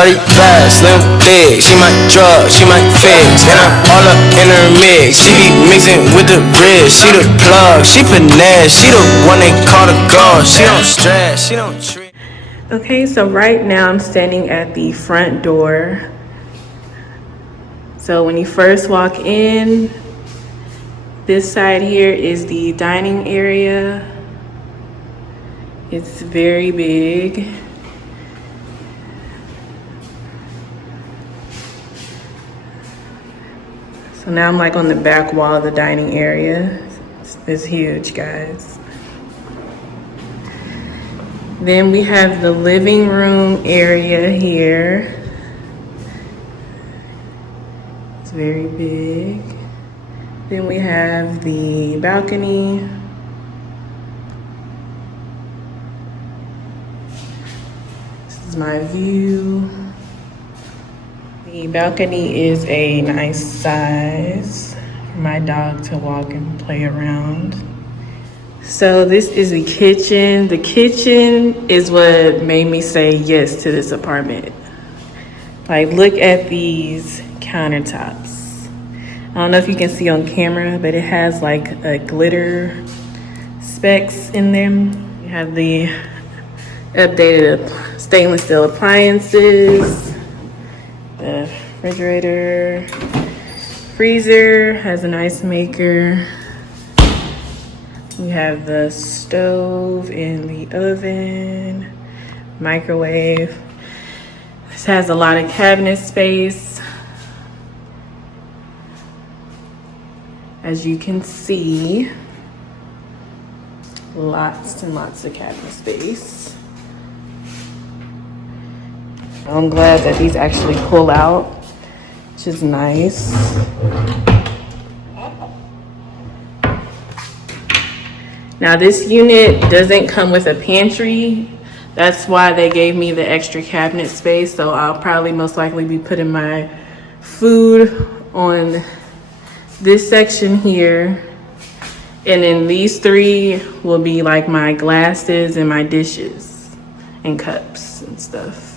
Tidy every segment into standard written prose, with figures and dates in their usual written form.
Shawty bad, slim thick. She might drug, she might fix. And I'm all up in her mix. She be mixing with the rich. She the plug, she finesse. She the one they call the girl. She don't stress, she don't trip. Okay, so right now I'm standing at the front door. So when you first walk in, this side here is the dining area. It's very big. So now I'm like on the back wall of the dining area. It's huge, guys. Then we have the living room area here. It's very big. Then we have the balcony. This is my view. The balcony is a nice size for my dog to walk and play around. So this is the kitchen. The kitchen is what made me say yes to this apartment. Like, look at these countertops. I don't know if you can see on camera, but it has like a glitter specs in them. We have the updated stainless steel appliances. The refrigerator, freezer has an ice maker. We have the stove and the oven, microwave. This has a lot of cabinet space. As you can see, lots and lots of cabinet space. I'm glad that these actually pull out, which is nice. Now this unit doesn't come with a pantry. That's why they gave me the extra cabinet space. So I'll probably most likely be putting my food on this section here. And then these three will be like my glasses and my dishes and cups and stuff.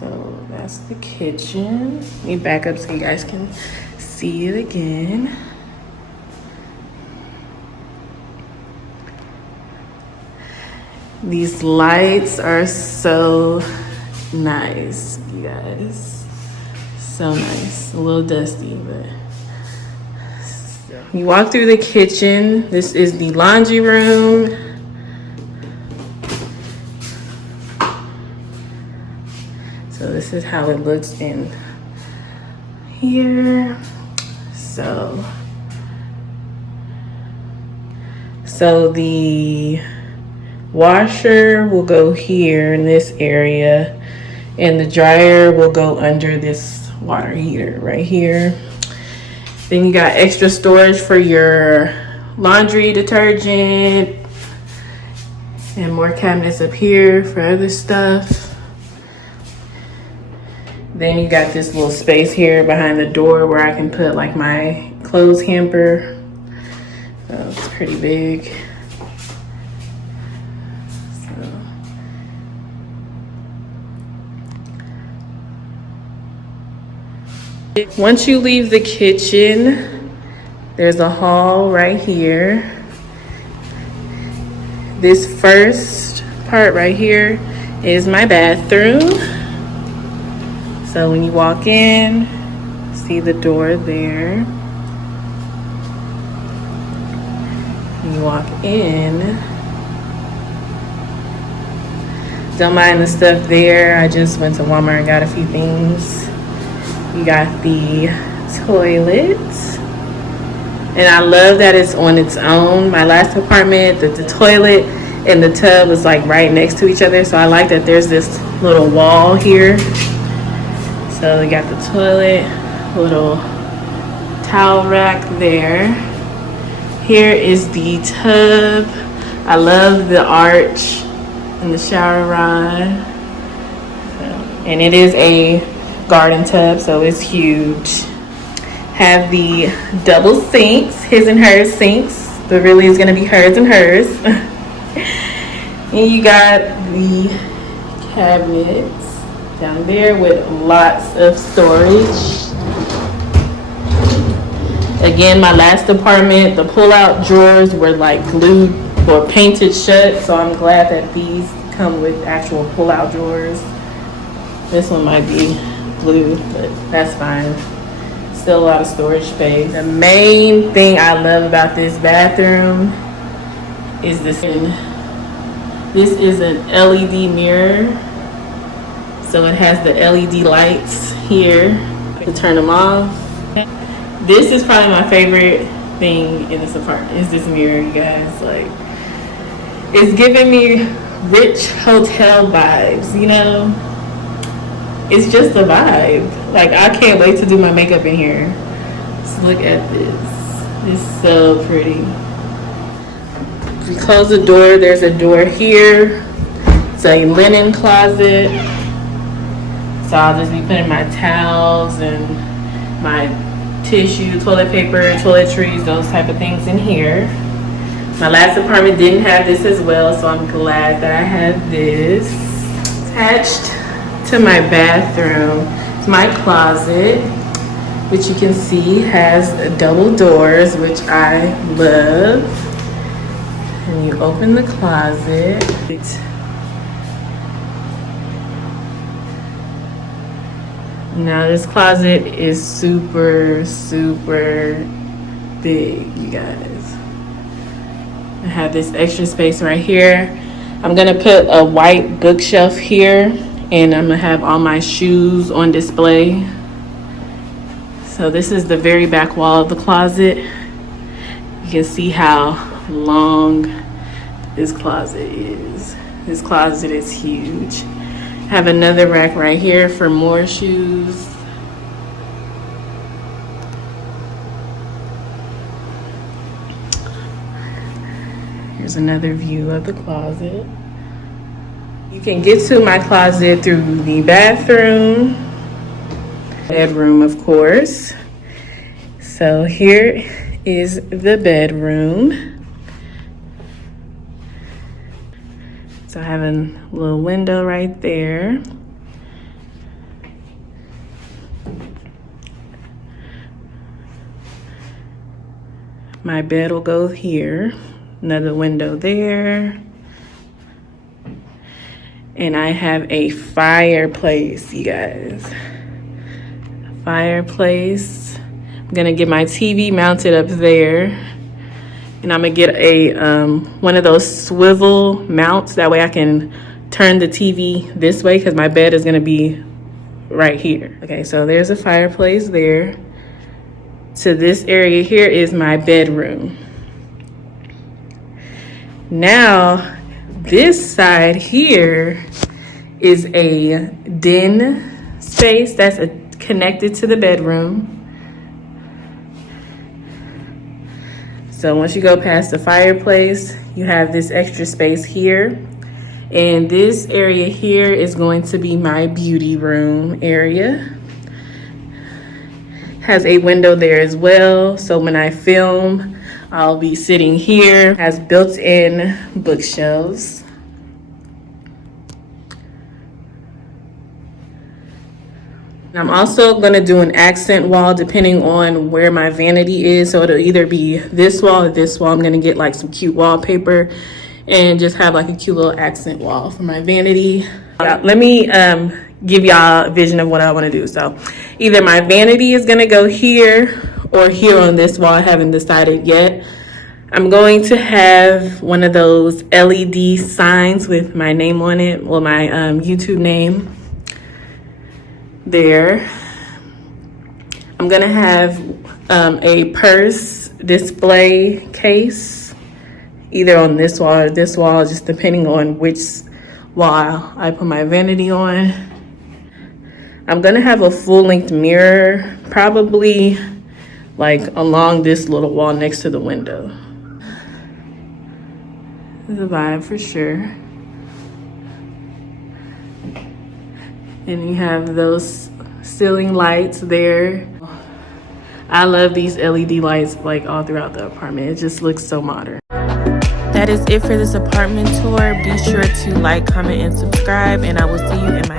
So that's the kitchen. Let me back up so you guys can see it again. These lights are so nice, you guys. So nice. A little dusty, but you walk through the kitchen. This is the laundry room. So this is how it looks in here. So the washer will go here in this area, and the dryer will go under this water heater right here. Then you got extra storage for your laundry detergent and more cabinets up here for other stuff. Then you got this little space here behind the door where I can put like my clothes hamper. So it's pretty big. Once you leave the kitchen, there's a hall right here. This first part right here is my bathroom. So when you walk in, see the door there. When you walk in, don't mind the stuff there. I just went to Walmart and got a few things. You got the toilet, and I love that it's on its own. My last apartment, the toilet and the tub was like right next to each other, so I like that there's this little wall here. So we got the toilet, little towel rack there. Here is the tub. I love the arch and the shower rod, and it is a garden tub, so it's huge. Have the double sinks, his and hers sinks, but really it's gonna be hers and hers. And you got the cabinets down there with lots of storage. Again, my last apartment, the pull-out drawers were like glued or painted shut, so I'm glad that these come with actual pull-out drawers. This one might be glued, but that's fine. Still a lot of storage space. The main thing I love about this bathroom is this. This is an LED mirror, so it has the LED lights here to turn them off. This is probably my favorite thing in this apartment, is this mirror, you guys. Like, it's giving me rich hotel vibes, you know? It's just a vibe. Like, I can't wait to do my makeup in here. Just look at this. It's so pretty. If you close the door, there's a door here. It's a linen closet. So I'll just be putting my towels and my tissue, toilet paper, toiletries, those type of things in here. My last apartment didn't have this as well, so I'm glad that I have this. Attached to my bathroom is my closet, which you can see has double doors, which I love. And you open the closet. Now this closet is super, super big, you guys. I have this extra space right here. I'm gonna put a white bookshelf here, and I'm gonna have all my shoes on display. So this is the very back wall of the closet. You can see how long this closet is. This closet is huge. Have another rack right here for more shoes. Here's another view of the closet. You can get to my closet through the bathroom, bedroom, of course. So here is the bedroom. So I have a little window right there. My bed will go here. Another window there. And I have a fireplace, you guys. A fireplace. I'm gonna get my TV mounted up there. And I'm gonna get a one of those swivel mounts. That way I can turn the TV this way, because my bed is gonna be right here. Okay, so there's a fireplace there. So this area here is my bedroom. Now, this side here is a den space that's connected to the bedroom. So once you go past the fireplace, you have this extra space here. And this area here is going to be my beauty room area. Has a window there as well. So when I film, I'll be sitting here. Has built-in bookshelves. I'm also gonna do an accent wall depending on where my vanity is. So it'll either be this wall or this wall. I'm gonna get like some cute wallpaper and just have like a cute little accent wall for my vanity. Let me give y'all a vision of what I wanna do. So either my vanity is gonna go here or here on this wall. I haven't decided yet. I'm going to have one of those LED signs with my name on it, or my YouTube name there. I'm gonna have a purse display case, either on this wall or this wall, just depending on which wall I put my vanity on. I'm gonna have a full-length mirror, probably like along this little wall next to the window. It's a vibe for sure. And you have those ceiling lights there. I love these LED lights like all throughout the apartment. It just looks so modern. that is it for this apartment tour. Be sure to like, comment, and subscribe, and I will see you in my